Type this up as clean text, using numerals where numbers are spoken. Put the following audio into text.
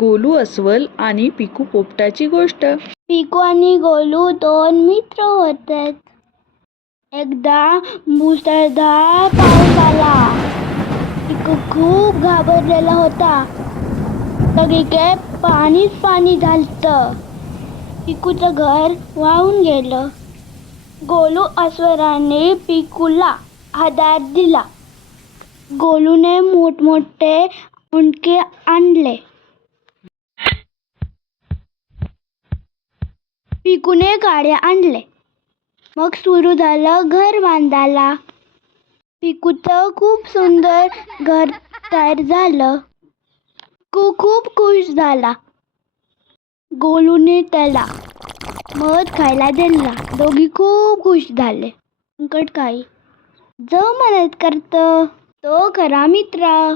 गोलू अस्वल आणि पिकू पोपटाची गोष्ट. पिकू आणि गोलू दोन मित्र होते. एकदा मुसळधार पाऊस आला. पिकू खूप घाबरलेला होता. सगळीकडे पाणीच पाणी झालं. पिकूचं घर वाहून गेलं. गोलू अस्वलाने पिकूला आधार दिला. गोलूने मोठमोठे मुंडके आणले. पिकूने गाड्या आणले. मग सुरू झालं घर बांधायला. पिकूचं खूप सुंदर घर तयार झालं. पिकू खूप खुश झाला. गोलूने त्याला मध खायला दिला. दोघी खूप खुश झाले. संकटकाळी जो मदत करतो तो खरा मित्र.